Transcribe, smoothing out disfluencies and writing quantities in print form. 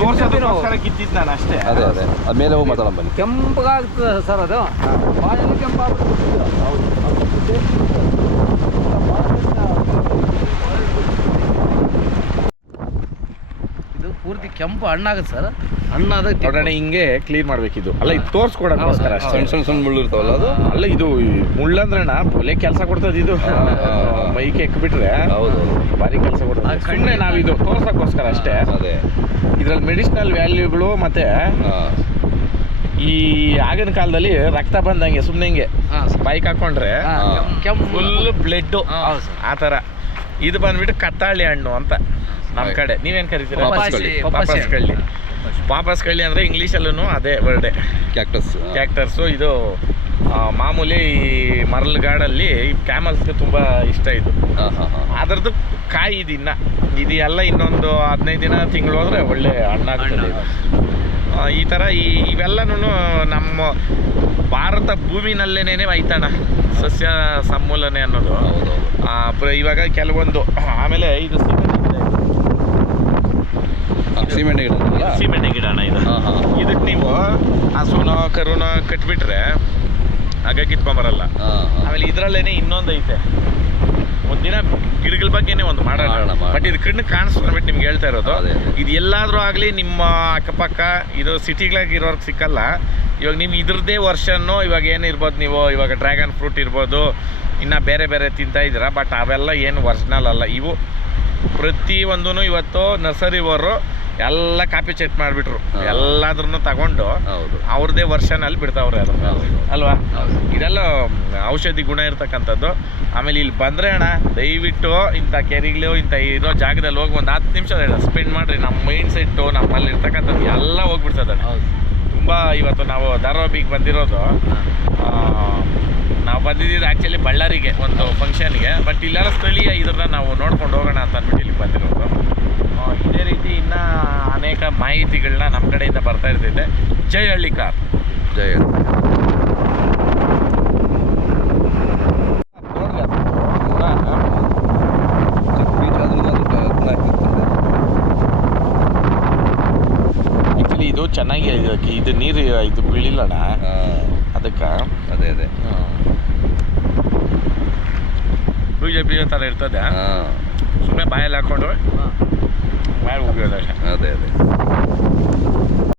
ತೋರ್ಸೋದಕ್ಕೋಸ್ಕರ ಕಿತ್ತಿದ್ದು ನಾನು ಅಷ್ಟೇ. ಅದೇ ಅದು ಮೇಲೆ ಹೋಗಿ ಮಾತಾಡೋಣ ಬನ್ನಿ. ಕೆಂಪಗಾಗ್ತದೆ ಸರ್ ಅದು, ಬಾಯಲ್ಲಿ ಕೆಂಪಾಗ್ತದೆ. ಇದು ಪೂರ್ತಿ ಕೆಂಪು ಹಣ್ಣಾಗುತ್ತೆ ಸರ್. ಹಣ್ಣಾದ ನೋಡೋಣ, ಹಿಂಗೆ ಕ್ಲೀನ್ ಮಾಡ್ಬೇಕಿದು. ಅಲ್ಲ ಇದು ತೋರ್ಸ್ಕೊಡೋಕ್ಕೋಸ್ಕರ ಅಷ್ಟೇ. ಸಣ್ಣ ಮುಳ್ಳು ಇರ್ತಾವಲ್ಲ ಅದು. ಅಲ್ಲ ಇದು ಮುಳ್ಳಂದ್ರಣ ಒಳ್ಳೆ ಕೆಲಸ ಕೊಡ್ತದೆ ಇದು. ಮೈಕೆ ಎಕ್ಬಿಟ್ರೆ ಹೌದು ಭಾರಿ ಕೆಲಸ ಕೊಡ್ತದೆ. ಸುಮ್ಮನೆ ನಾವಿದು ತೋರ್ಸೋಕ್ಕೋಸ್ಕರ ಅಷ್ಟೇ. ಅದೇ ಇದ್ರಲ್ಲಿ ಮೆಡಿಸಿನಲ್ ವ್ಯಾಲ್ಯೂಗಳು ಮತ್ತೆ ಈ ಆಗಿನ ಕಾಲದಲ್ಲಿ ರಕ್ತ ಬಂದಂಗೆ ಸುಮ್ಮನೆ ಹಿಂಗೆ ಬೈಕ್ ಹಾಕೊಂಡ್ರೆ ಫುಲ್ ಬ್ಲಡ್ ಆ ಥರ. ಇದು ಬಂದ್ಬಿಟ್ಟು ಕತ್ತಾಳಿ ಹಣ್ಣು ಅಂತ ನಮ್ಮ ಕಡೆ. ನೀವೇನು ಕರಿತೀರ? ಪಾಪಸ್ ಕಳ್ಳಿ ಅಂದರೆ ಇಂಗ್ಲೀಷಲ್ಲೂ ಅದೇ ವರ್ಡೆ. ಕ್ಯಾಕ್ಟರ್ಸು. ಇದು ಮಾಮೂಲಿ ಈ ಮರಳುಗಾಡಲ್ಲಿ ಕ್ಯಾಮಲ್ಸ್ಗೆ ತುಂಬ ಇಷ್ಟ ಇದು. ಅದರದ್ದು ಕಾಯಿ ಇದು ಎಲ್ಲ ಇನ್ನೊಂದು 15 ದಿನ ತಿಂಗಳು ಹೋದರೆ ಒಳ್ಳೆ ಹಣ್ಣಾಗ್ತದೆ. ಈ ಥರ ಇವೆಲ್ಲನೂ ನಮ್ಮ ಭಾರತ ಭೂಮಿನಲ್ಲೇನೇ ಐತಣ್ಣ ಸಸ್ಯ ಸಂಮೂಲನೆ ಅನ್ನೋದು. ಇವಾಗ ಕೆಲವೊಂದು ಆಮೇಲೆ ಇದು ಸೀಮೆಣ್ಣೆ ಗಿಡ ಅಣ್ಣ ಇದು. ಇದಕ್ಕೆ ನೀವು ಹಸುನೋ ಕರುನೋ ಕಟ್ಬಿಟ್ರೆ ಆಗ ಕಿತ್ಕೊಂಬರಲ್ಲ. ಆಮೇಲೆ ಇದರಲ್ಲೇನೆ ಇನ್ನೊಂದು ಐತೆ, ಒಂದಿನ ಗಿಡಗಳ ಬಗ್ಗೆನೇ ಒಂದು ಮಾಡೋಣ. ಬಟ್ ಇದು ಕಣ್ಣು ಕಾಣಿಸ್ಕೊಂಡ್ಬಿಟ್ಟು ನಿಮ್ಗೆ ಹೇಳ್ತಾ ಇರೋದು. ಇದು ಎಲ್ಲಾದರೂ ಆಗಲಿ ನಿಮ್ಮ ಅಕ್ಕಪಕ್ಕ ಇದು ಸಿಟಿಗಳಾಗಿ ಇರೋರ್ಗೆ ಸಿಕ್ಕಲ್ಲ. ಇವಾಗ ನೀವು ಇದ್ರದ್ದೇ ವರ್ಷನೋ ಇವಾಗ ಏನಿರ್ಬೋದು, ನೀವು ಇವಾಗ ಡ್ರ್ಯಾಗನ್ ಫ್ರೂಟ್ ಇರ್ಬೋದು, ಇನ್ನು ಬೇರೆ ಬೇರೆ ತಿಂತಾ ಇದ್ದೀರಾ. ಬಟ್ ಅವೆಲ್ಲ ಏನು ಒರಿಜಿನಲ್ ಅಲ್ಲ. ಇವು ಪ್ರತಿಯೊಂದೂ ಇವತ್ತು ನರ್ಸರಿಯವರು ಎಲ್ಲ ಕಾಪಿ ಚೆಕ್ ಮಾಡಿಬಿಟ್ರು. ಎಲ್ಲಾದ್ರೂ ತಗೊಂಡು ಅವ್ರದ್ದೇ ವರ್ಷನಲ್ಲಿ ಬಿಡ್ತಾವ್ರೆ ಅದನ್ನ, ಅಲ್ವಾ? ಇದೆಲ್ಲ ಔಷಧಿ ಗುಣ ಇರ್ತಕ್ಕಂಥದ್ದು. ಆಮೇಲೆ ಇಲ್ಲಿ ಬಂದರೆ ಅಣ್ಣ ದಯವಿಟ್ಟು ಇಂಥ ಕೆರೆಗಳು ಇಂಥ ಇರೋ ಜಾಗದಲ್ಲಿ ಹೋಗಿ ಒಂದು 10 ನಿಮಿಷ ಸ್ಪೆಂಡ್ ಮಾಡಿರಿ. ನಮ್ಮ ಮೈಂಡ್ ಸೆಟ್ಟು ನಮ್ಮಲ್ಲಿ ಇರ್ತಕ್ಕಂಥದ್ದು ಎಲ್ಲ ಹೋಗ್ಬಿಡ್ತದೆ. ತುಂಬ ಇವತ್ತು ನಾವು ಧಾರಾವಾಹಿಗೆ ಬಂದಿರೋದು, ನಾವು ಬಂದಿದ್ದು ಆ್ಯಕ್ಚುಲಿ ಬಳ್ಳಾರಿಗೆ ಒಂದು ಫಂಕ್ಷನ್ಗೆ. ಬಟ್ ಇಲ್ಲೆಲ್ಲ ಸ್ಥಳೀಯ ಇದನ್ನ ನಾವು ನೋಡ್ಕೊಂಡು ಹೋಗೋಣ ಅಂತ ಅಂದ್ಬಿಟ್ಟು ಇಲ್ಲಿ ಬಂದಿರೋದು. ಇದೇ ರೀತಿ ಇನ್ನೂ ಅನೇಕ ಮಾಹಿತಿಗಳನ್ನ ನಮ್ಮ ಕಡೆಯಿಂದ ಬರ್ತಾ ಇರ್ತಿದೆ. ಜೈ ಹಳ್ಳಿ ಕಾರ್. ಜೈ ಆ್ಯಕ್ಚುಲಿ ಇದು ಚೆನ್ನಾಗಿ ಇದು ನೀರು ಇದು ಬೀಳಿಲ್ಲಣ್ಣ ಅದಕ್ಕೆ. ಅದೇ ಬೀಜ ಥರ ಇರ್ತದೆ.